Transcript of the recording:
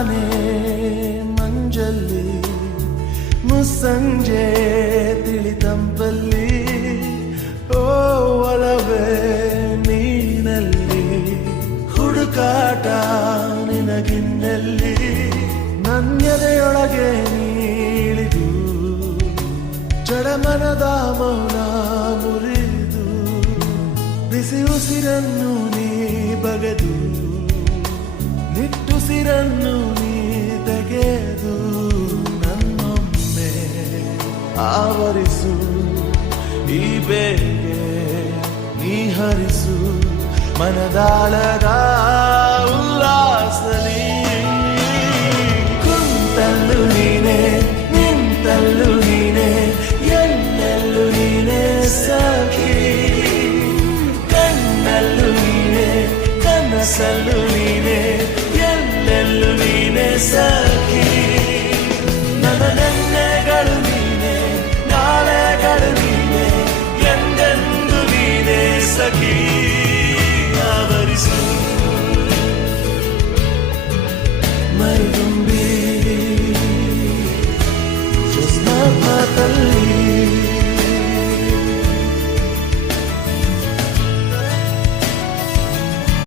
ತಾನೇ ಮಂಜಲ್ಲಿ ಮುಸ್ಸಂಜೆ ತಿಳಿತಂಪಲ್ಲಿ ಓ ಒಲವೇ ನೀನಲ್ಲಿ ಹುಡುಕಾಟ ನಿನಗಿನ್ನಲ್ಲಿ ನನ್ಯದೆಯೊಳಗೆ ನೀಳಿದು ಜಡಮನದ ಮೌನ ಮುರಿದು ಬಿಸಿ ಉಸಿರನ್ನು ನೀ ಬಗೆದು ನಿಟ್ಟುಸಿರನ್ನು ನೀ ತೆಗೆದು ನನ್ನೊಮ್ಮೆ ಆವರಿಸು ಈ ಬೇಗೆ ನೀ ಹರಿಸು ಮನದಾಳದ ಉಲ್ಲಾಸಲಿ ಕುಂತಲ್ಲು ನೀನೆ ನಿಂತಲ್ಲು ನೀನೆ ಎಲ್ಲೆಲ್ಲೂ ನೀನೆ ಸಖಿ ಕಣ್ಣಲ್ಲೂ ನೀನೆ ಕನಸಲ್ಲೂ ನೀನೆ ಎಲ್ಲೆಲ್ಲೂ ನೀನೆ ಸಖಿ